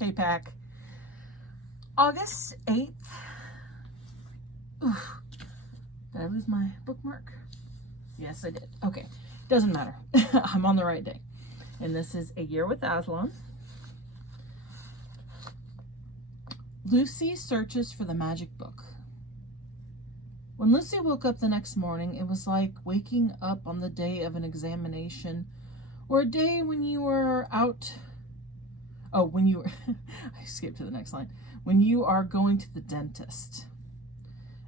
Day pack. August 8th. Oof. Did I lose my bookmark? Yes, I did. Okay. Doesn't matter. I'm on the right day. And this is A Year with Aslan. Lucy searches for the magic book. When Lucy woke up the next morning, it was like waking up on the day of an examination or a day when you were out. Oh, when you were, I skipped to the next line. When you are going to the dentist.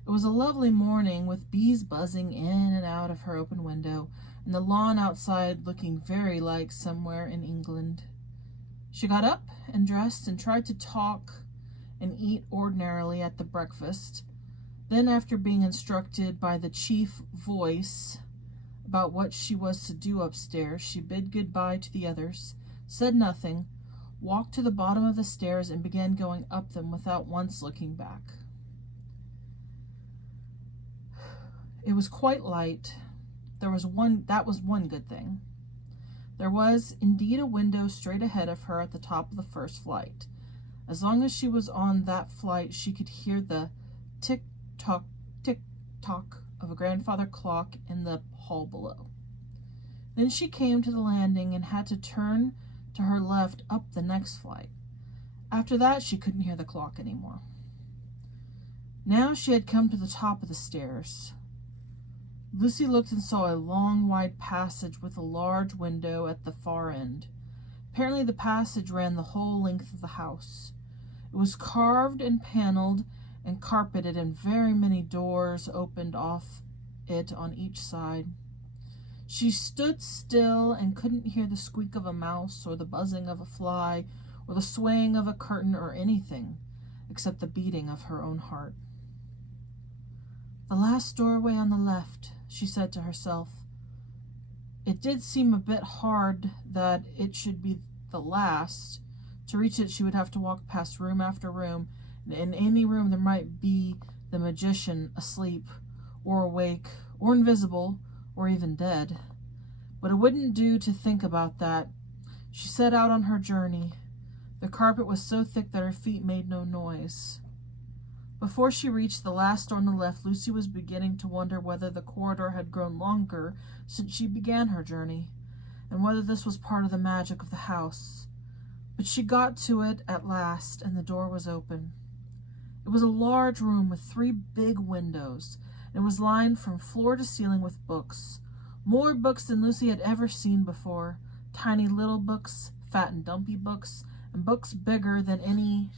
It was a lovely morning with bees buzzing in and out of her open window and the lawn outside looking very like somewhere in England. She got up and dressed and tried to talk and eat ordinarily at the breakfast. Then, after being instructed by the chief voice about what she was to do upstairs, she bid goodbye to the others, said nothing, walked to the bottom of the stairs and began going up them without once looking back. It was quite light. That was one good thing. There was indeed a window straight ahead of her at the top of the first flight. As long as she was on that flight, she could hear the tick-tock of a grandfather clock in the hall below. Then she came to the landing and had to turn to her left up the next flight. After that, she couldn't hear the clock anymore. Now she had come to the top of the stairs. Lucy looked and saw a long, wide passage with a large window at the far end. Apparently the passage ran the whole length of the house. It was carved and paneled and carpeted, and very many doors opened off it on each side. She stood still and couldn't hear the squeak of a mouse or the buzzing of a fly or the swaying of a curtain or anything except the beating of her own heart. The last doorway on the left, she said to herself. It did seem a bit hard that it should be the last. To reach it, she would have to walk past room after room, and in any room there might be the magician asleep, or awake, or invisible, or even dead. But it wouldn't do to think about that. She set out on her journey. The carpet was so thick that her feet made no noise. Before she reached the last door on the left, Lucy was beginning to wonder whether the corridor had grown longer since she began her journey, and whether this was part of the magic of the house. But she got to it at last, and the door was open. It was a large room with 3 big windows, and it was lined from floor to ceiling with books. More books than Lucy had ever seen before. Tiny little books, fat and dumpy books, and books bigger than any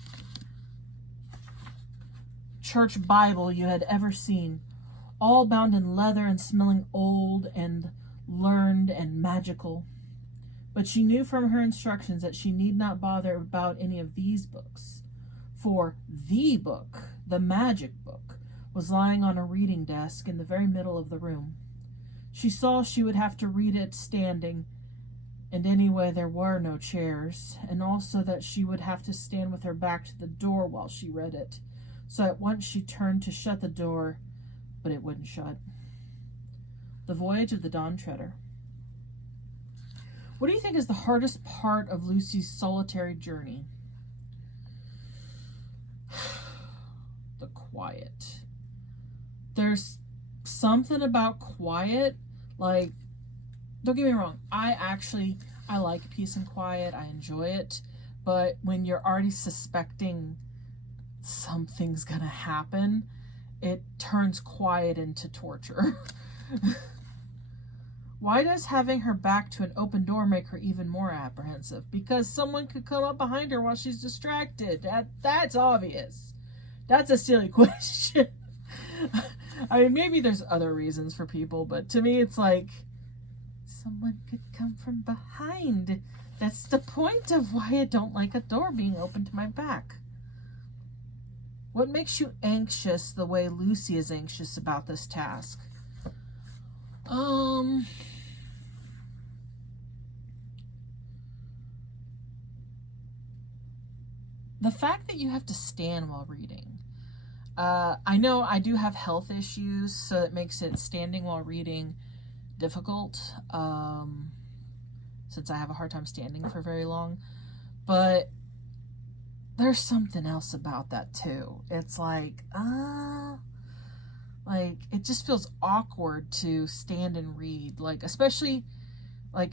church Bible you had ever seen, all bound in leather and smelling old and learned and magical. But she knew from her instructions that she need not bother about any of these books, for the book, the magic book, was lying on a reading desk in the very middle of the room. She saw she would have to read it standing, and anyway there were no chairs, and also that she would have to stand with her back to the door while she read it. So at once she turned to shut the door, but it wouldn't shut. The Voyage of the Dawn Treader. What do you think is the hardest part of Lucy's solitary journey? The quiet. There's something about quiet, like, don't get me wrong, I like peace and quiet, I enjoy it, but when you're already suspecting something's gonna happen, it turns quiet into torture. Why does having her back to an open door make her even more apprehensive? Because someone could come up behind her while she's distracted. That's obvious. That's a silly question. I mean, maybe there's other reasons for people, but to me it's like, someone could come from behind. That's the point of why I don't like a door being open to my back. What makes you anxious the way Lucy is anxious about this task? The fact that you have to stand while reading. I know I do have health issues, so it makes it standing while reading difficult, since I have a hard time standing for very long. But there's something else about that too. It's like it just feels awkward to stand and read, like, especially like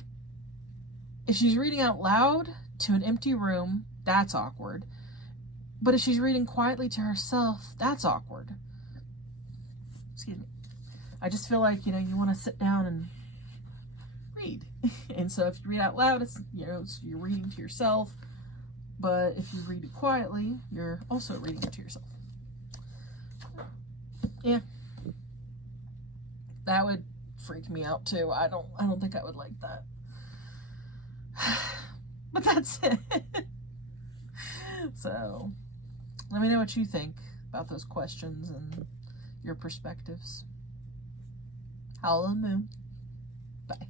if she's reading out loud to an empty room, that's awkward. But if she's reading quietly to herself, that's awkward. Excuse me. I just feel like, you know, you want to sit down and read. And so if you read out loud, it's, you know, you're reading to yourself. But if you read it quietly, you're also reading it to yourself. Yeah. That would freak me out too. I don't think I would like that. But that's it. So, let me know what you think about those questions and your perspectives. Howl on the moon. Bye.